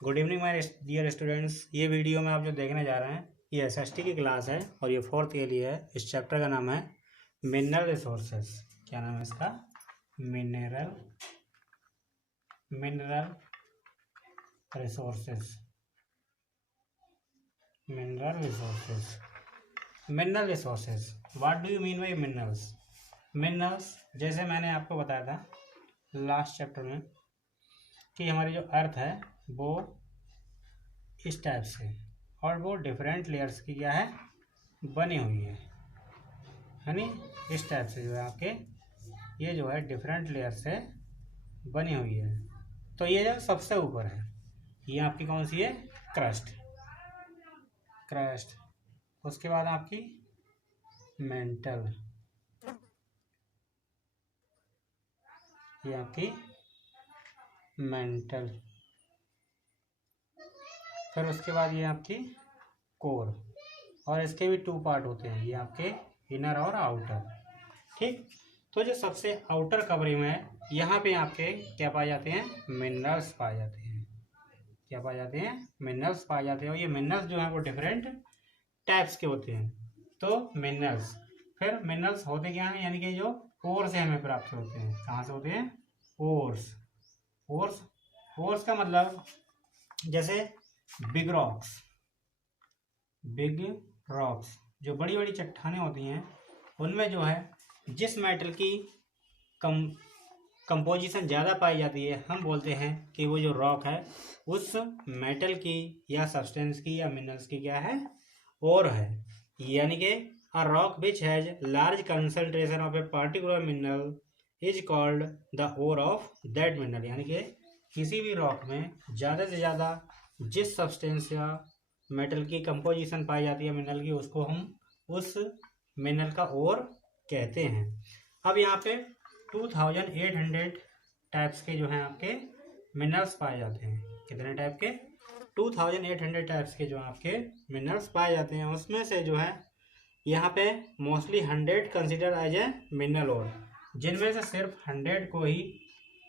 Good evening my dear students. ये video में आप जो देखने जा रहे हैं ये एसएसटी की क्लास है और ये 4th के लिए है। इस चैप्टर का नाम है मिनरल रिसोर्सेज। क्या नाम है इसका? Mineral resources. Mineral resources. Mineral resources, what do you mean by minerals? Minerals जैसे मैंने आपको बताया था लास्ट चैप्टर में कि हमारी जो अर्थ है वो इस टाइप से और वो डिफरेंट लेयर्स की क्या है बनी हुई है नी। इस टाइप से जो है आपके ये जो है डिफरेंट लेयर से बनी हुई है। तो ये जो सबसे ऊपर है ये आपकी कौन सी है? क्रस्ट। उसके बाद आपकी मेंटल, ये आपकी मेंटल। फिर उसके बाद ये आपकी कोर, और इसके भी 2 पार्ट होते हैं, ये आपके इनर और आउटर। ठीक, तो जो सबसे आउटर कवरिंग में है यहाँ पे आपके क्या पाए जाते हैं? मिनरल्स पाए जाते हैं। क्या पाए जाते हैं? मिनरल्स पाए जाते हैं। और ये मिनरल्स जो है वो डिफरेंट टाइप्स के होते हैं। तो मिनरल्स, फिर मिनरल्स होते क्या हैं? यानी कि जो ओर से हमें प्राप्त होते हैं। कहाँ से होते हैं? ओर्स। ओर्स का मतलब जैसे बिग रॉक्स जो बड़ी बड़ी चट्टानें होती हैं उनमें जो है जिस मेटल की कंपोजिशन ज़्यादा पाई जाती है हम बोलते हैं कि वो जो रॉक है उस मेटल की या सब्सटेंस की या मिनरल्स की क्या है? ओर है। यानी कि a rock which has large concentration of a particular mineral is called the ore of that mineral. यानी कि किसी भी रॉक में ज़्यादा से ज़्यादा जिस सब्सटेंस या मेटल की कंपोजिशन पाई जाती है मिनरल की, उसको हम उस मिनरल का ओर कहते हैं। अब यहाँ पे 2800 टाइप्स के जो हैं आपके मिनरल्स पाए जाते हैं। कितने टाइप के? 2800 टाइप्स के जो आपके मिनरल्स पाए जाते हैं। उसमें से जो है यहाँ पे mostly 100 consider as a mineral ore, जिनमें से सिर्फ 100 को ही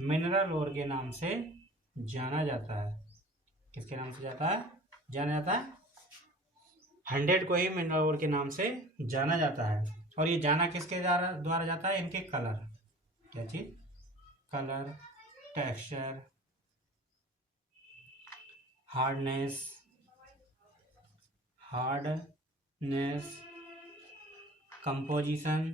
मिनरल ओर के नाम से जाना जाता है। किसके नाम से जाना जाता है? 100 को ही मिनरल ओर के नाम से जाना जाता है। और ये जाना किसके द्वारा जाता है? इनके कलर। क्या चीज? कलर, टेक्सचर, हार्डनेस, कंपोजिशन,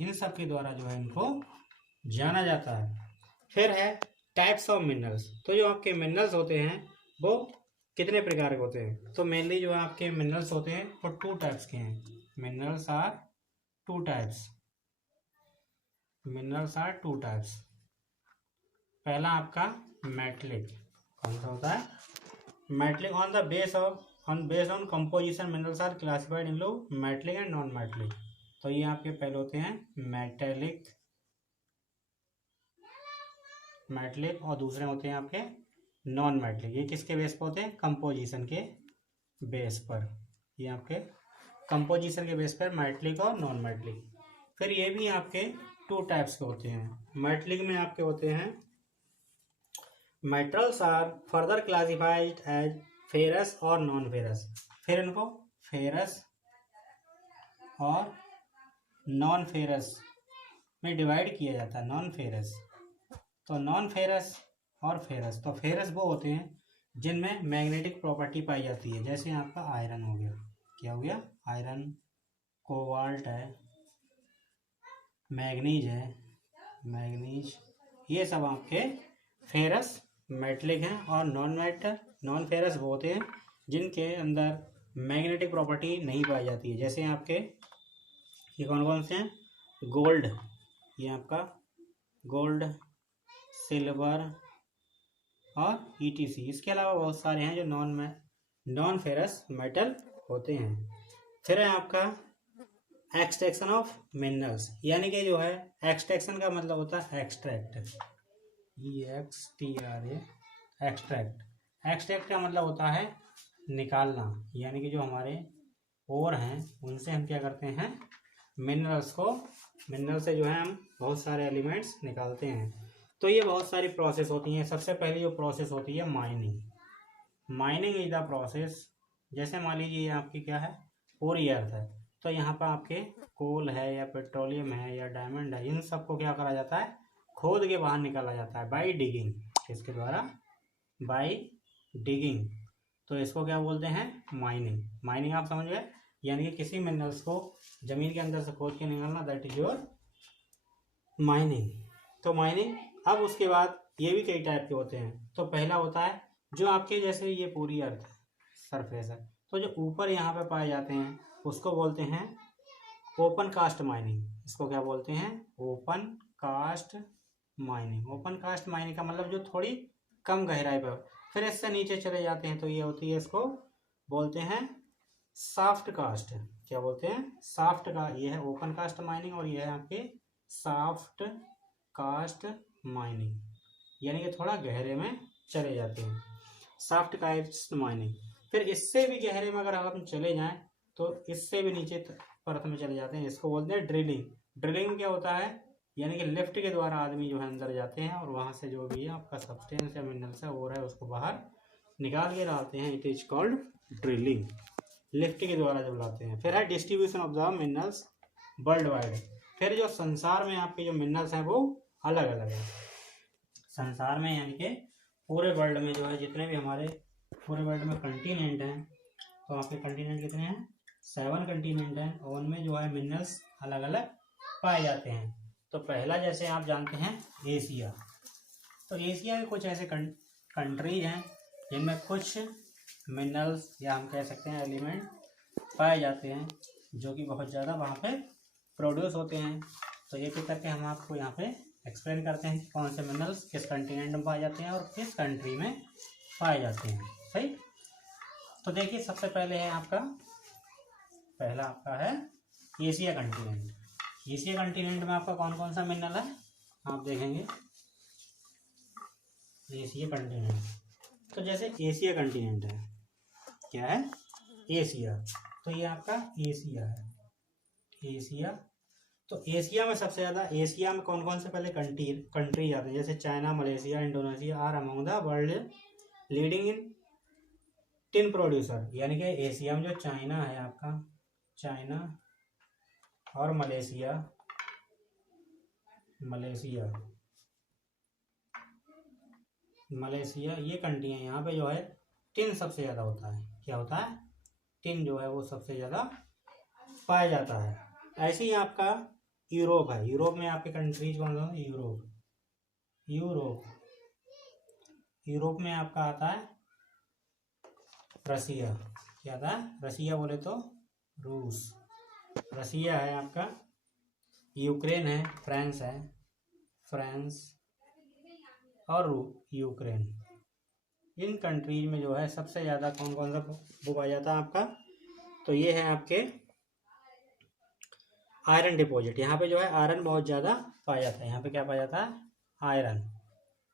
इन सब के द्वारा जो है इनको जाना जाता है। फिर है टाइप्स ऑफ मिनरल्स। तो जो आपके मिनरल्स होते हैं वो कितने प्रकार के होते हैं? तो मेनली जो आपके मिनरल्स होते हैं वो 2 टाइप्स के हैं। Minerals are 2 types. पहला आपका मेटलिक। कौन सा होता है? Metallic. Based on composition minerals are classified in metallic and non metallic. तो ये आपके पहले होते हैं मेटलिक और दूसरे होते हैं आपके नॉन मेटलिक। ये किसके बेस पर होते हैं? कंपोजिशन के बेस पर। ये आपके कंपोजिशन के बेस पर मेटलिक और नॉन मेटलिक। फिर ये भी आपके 2 टाइप्स के होते हैं। मेटलिक में आपके होते हैं metals are further classified as ferrous और नॉन फेरस। फिर इनको फेरस और नॉन फेरस में डिवाइड किया जाता है। नॉन फेरस और फेरस। तो फेरस वो होते हैं जिनमें मैग्नेटिक प्रॉपर्टी पाई जाती है, जैसे आपका आयरन हो गया। क्या हो गया? आयरन, कोबाल्ट है, मैग्नीज है, ये सब आपके फेरस मेटलिक हैं। और नॉन फेरस वो होते हैं जिनके अंदर मैग्नेटिक प्रॉपर्टी नहीं पाई जाती है। जैसे आपके ये कौन से हैं? गोल्ड, ये आपका गोल्ड, सिल्वर और ETC। इसके अलावा बहुत सारे हैं जो नॉन फेरस मेटल होते हैं। फिर है आपका एक्सट्रैक्शन ऑफ मिनरल्स। यानी कि जो है एक्सट्रैक्शन का मतलब होता है एक्सट्रैक्ट, एक्सट्रैक्ट का मतलब होता है निकालना। यानी कि जो हमारे ओर हैं उनसे हम क्या करते हैं? मिनरल से जो है हम बहुत सारे एलिमेंट्स निकालते हैं। तो ये बहुत सारी प्रोसेस होती हैं। सबसे पहले जो प्रोसेस होती है माइनिंग इज द प्रोसेस। जैसे मान लीजिए ये आपकी क्या है, पूरी अर्थ है, तो यहाँ पर आपके कोल है या पेट्रोलियम है या डायमंड है, इन सबको क्या करा जाता है, खोद के बाहर निकाला जाता है बाई डिगिंग। किसके द्वारा? By digging. तो इसको क्या बोलते हैं? माइनिंग आप समझ गए, यानी कि किसी मिनरल्स को जमीन के अंदर से खोद के निकालना, दैट इज योर माइनिंग। तो माइनिंग। अब उसके बाद ये भी कई टाइप के होते हैं। तो पहला होता है जो आपके जैसे ये पूरी अर्थ सरफेस है, तो जो ऊपर यहाँ पे पाए जाते हैं उसको बोलते हैं ओपन कास्ट माइनिंग। इसको क्या बोलते हैं? Open cast mining. Open cast mining का मतलब जो थोड़ी कम गहराई पर। फिर इससे नीचे चले जाते हैं तो ये होती है, इसको बोलते हैं साफ्ट कास्ट। क्या बोलते हैं? साफ्ट का। ये है ओपन कास्ट माइनिंग और ये है आपके साफ्ट कास्ट माइनिंग, यानी कि थोड़ा गहरे में चले जाते हैं, साफ्ट कास्ट माइनिंग। फिर इससे भी गहरे में अगर हम चले जाएं तो इससे भी नीचे परत में चले जाते हैं, इसको बोलते हैं ड्रिलिंग। ड्रिलिंग क्या होता है? यानी कि लिफ्ट के द्वारा आदमी जो है अंदर जाते हैं और वहाँ से जो भी है आपका सब्सटेंस या मिनरल्स है वो है उसको बाहर निकाल के लाते हैं। It is called drilling. Lift के द्वारा जब लाते हैं। फिर है distribution of the minerals world wide. फिर जो संसार में आपके जो मिनरल्स हैं वो अलग अलग है संसार में, यानी कि पूरे वर्ल्ड में जो है जितने भी हमारे पूरे वर्ल्ड में कंटिनेंट हैं, तो आपके कंटिनेंट कितने हैं? 7 कंटिनेंट हैं और उनमें जो है मिनरल्स अलग अलग पाए जाते हैं। तो पहला जैसे आप जानते हैं एशिया। तो एशिया के कुछ ऐसे कंट्रीज हैं जिनमें कुछ मिनरल्स या हम कह सकते हैं एलिमेंट पाए जाते हैं जो कि बहुत ज़्यादा वहाँ पे प्रोड्यूस होते हैं। तो एक एक करके हम आपको यहाँ पे एक्सप्लेन करते हैं कि कौन से मिनरल्स किस कंटिनेंट में पाए जाते हैं और किस कंट्री में पाए जाते हैं। सही। तो देखिए सबसे पहले है आपका पहला आपका है एशिया कंटिनेंट। एशिया कंटिनेंट में आपका कौन कौन सा मिनरल है आप देखेंगे। Asia continent. तो जैसे एशिया कंटिनेंट है, क्या है? एशिया। तो ये आपका एशिया है, एशिया। तो एशिया में सबसे ज़्यादा, एशिया में कौन कौन से पहले कंट्री आते हैं? जैसे China, Malaysia, Indonesia are among the world leading in tin producer. यानी कि एशिया में जो चाइना है आपका, चाइना और मलेशिया ये कंट्री हैं। यहाँ पे जो है टिन सबसे ज़्यादा होता है। क्या होता है? टिन जो है वो सबसे ज़्यादा पाया जाता है। ऐसे ही आपका यूरोप है। यूरोप में आपके कंट्रीज कौन कौन? यूरोप में आपका आता है रसिया। क्या आता है? रसिया बोले तो रूस। रसिया है आपका, यूक्रेन है, फ्रांस और यूक्रेन। इन कंट्रीज में जो है सबसे ज़्यादा कौन कौन सा वो पाया जाता है आपका? तो ये है आपके आयरन डिपॉजिट। यहाँ पे जो है आयरन बहुत ज़्यादा पाया जाता है। यहाँ पे क्या पाया जाता है?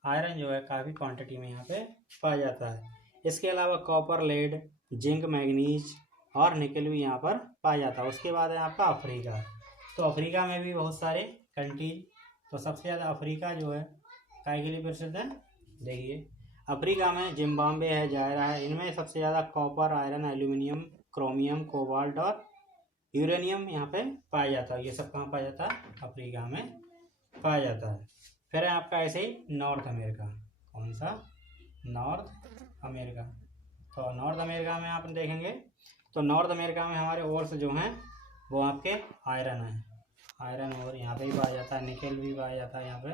आयरन जो है काफ़ी क्वांटिटी में यहाँ पे पाया जाता है। इसके अलावा कॉपर, लेड, जिंक, मैग्नीज और निकल भी यहाँ पर पाया जाता है। उसके बाद है आपका अफ्रीका। तो अफ्रीका में भी बहुत सारे कंट्रीज। तो सबसे ज़्यादा अफ्रीका जो है काय के लिए प्रसिद्ध है? देखिए अफ्रीका में जिम्बाब्वे है, जायरा है। इनमें सबसे ज़्यादा copper, iron, aluminium, chromium, cobalt और यूरेनियम यहाँ पे पाया जाता है। ये सब कहाँ पाया जाता है? अफ्रीका में पाया जाता है। फिर है आपका ऐसे ही नॉर्थ अमेरिका। कौन सा? North America. तो नॉर्थ अमेरिका में आप देखेंगे तो नॉर्थ अमेरिका में हमारे ओर्स जो हैं वो आपके आयरन है। आयरन और यहाँ पे भी पाया जाता है, निकेल भी पाया जाता है यहाँ पे,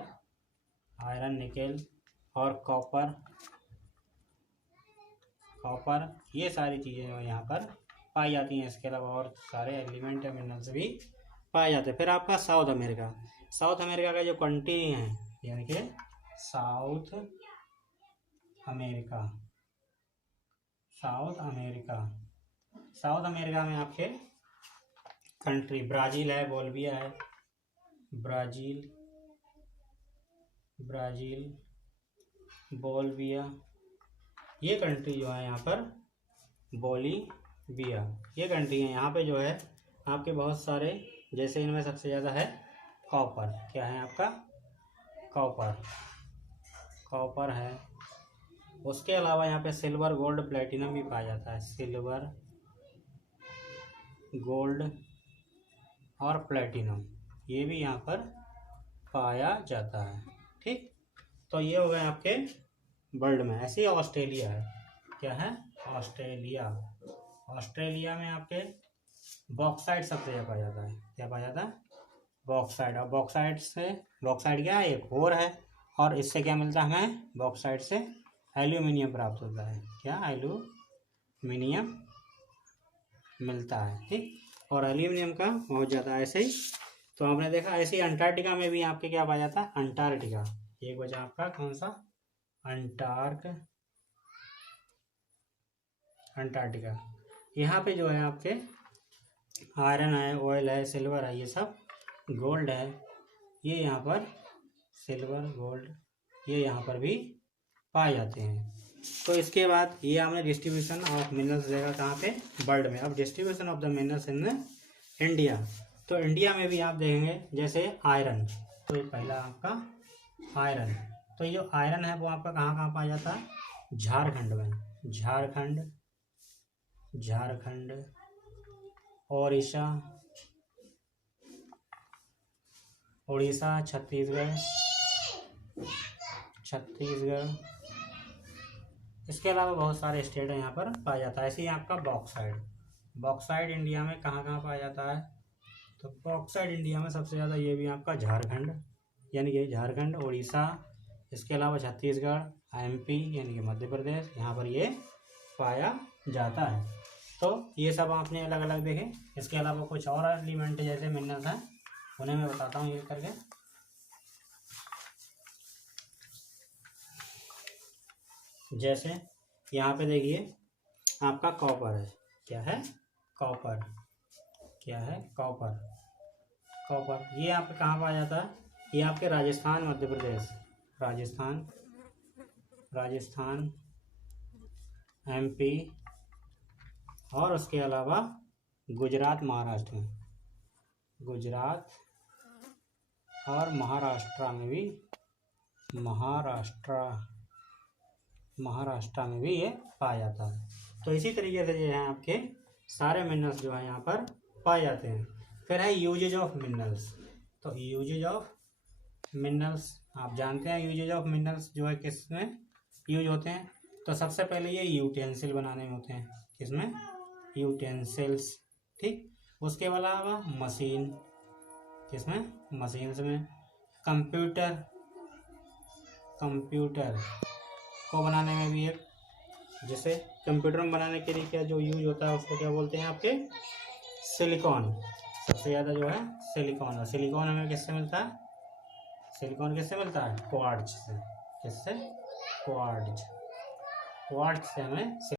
आयरन, निकेल और कॉपर, ये सारी चीज़ें जो यहाँ पर पाई जाती हैं। इसके अलावा और सारे एलिमेंट या मिनरल्स भी पाए जाते हैं। फिर आपका साउथ अमेरिका का जो कंट्री है, यानी कि साउथ अमेरिका में आपके कंट्री ब्राज़ील है, बोलिविया है, बोलिविया, ये कंट्री जो है यहाँ पर बोलिविया, ये कंट्री है। यहाँ पे जो है आपके बहुत सारे जैसे इनमें सबसे ज़्यादा है कॉपर। क्या है आपका? कॉपर। कॉपर है। उसके अलावा यहाँ पे सिल्वर, गोल्ड, प्लेटिनम भी पाया जाता है। सिल्वर, गोल्ड और प्लेटिनम ये भी यहाँ पर पाया जाता है। ठीक, तो ये हो गए आपके वर्ल्ड में। ऐसे ही ऑस्ट्रेलिया है। क्या है? ऑस्ट्रेलिया। ऑस्ट्रेलिया में आपके बॉक्साइट सबसे ज़्यादा पाया जाता है। क्या पाया जाता है? बॉक्साइट। और बॉक्साइट से, बॉक्साइट क्या है? एक और है, और इससे क्या मिलता है हमें? बॉक्साइट से एल्यूमिनियम प्राप्त होता है। क्या? एल्यूमिनियम मिलता है। ठीक, और एल्यूमिनियम का बहुत ज़्यादा ऐसे ही। तो आपने देखा ऐसे ही अंटार्कटिका में भी आपके क्या पाया जाता है? अंटार्कटिका। एक बचा आपका कौन सा? अंटार्कटिका। यहाँ पे जो है आपके आयरन है, ऑयल है, सिल्वर है, ये सब, गोल्ड है, ये यहाँ पर सिल्वर, गोल्ड ये यहाँ पर भी पाए जाते हैं। तो इसके बाद ये आपने डिस्ट्रीब्यूशन ऑफ मिनरल्स देखा कहाँ पे? वर्ल्ड में। अब distribution of the minerals in India. तो इंडिया में भी आप देखेंगे जैसे आयरन, तो ये पहला आपका आयरन। तो ये जो आयरन है वो आपका कहाँ कहाँ पाया जाता है? झारखंड में। झारखंड, उड़ीसा, छत्तीसगढ़, इसके अलावा बहुत सारे स्टेट हैं यहाँ पर पाया जाता है। ऐसे ही आपका बॉक्साइड इंडिया में कहाँ कहाँ पाया जाता है? तो बॉक्साइड इंडिया में सबसे ज़्यादा ये भी आपका झारखंड, यानी कि झारखंड, उड़ीसा, इसके अलावा छत्तीसगढ़, MP यानी कि मध्य प्रदेश, यहाँ पर ये पाया जाता है। तो ये सब आपने अलग अलग देखे। इसके अलावा कुछ और एलिमेंट जैसे मिनरल्स हैं उन्हें मैं बताता हूँ ये करके। जैसे यहाँ पे देखिए आपका कॉपर है। क्या है? कॉपर। क्या है? कॉपर। ये आपके कहाँ पाया जाता है? ये आपके राजस्थान, मध्य प्रदेश, राजस्थान, MP और उसके अलावा गुजरात, महाराष्ट्र में, गुजरात और महाराष्ट्र में भी ये पाया जाता है। तो इसी तरीके से जो है आपके सारे मिनरल्स जो है यहाँ पर पाए जाते हैं। फिर है यूजेज ऑफ मिनरल्स। तो यूजेज ऑफ मिनरल्स आप जानते हैं, यूजेज ऑफ मिनरल्स जो है किस में यूज होते हैं? तो सबसे पहले ये यूटेंसिल बनाने में होते हैं। किसमें? यूटेंसिल्स। ठीक, उसके अलावा मशीन, किसमें? मशीन्स में। कंप्यूटर को बनाने में भी एक, जैसे कंप्यूटर में बनाने के लिए क्या जो यूज होता है उसको क्या बोलते हैं आपके? सिलिकॉन। सबसे ज़्यादा जो है सिलिकॉन। और सिलिकॉन हमें किससे मिलता है? सिलिकॉन किससे मिलता है? क्वार्ट्ज से। किससे? क्वार्ट्ज से हमें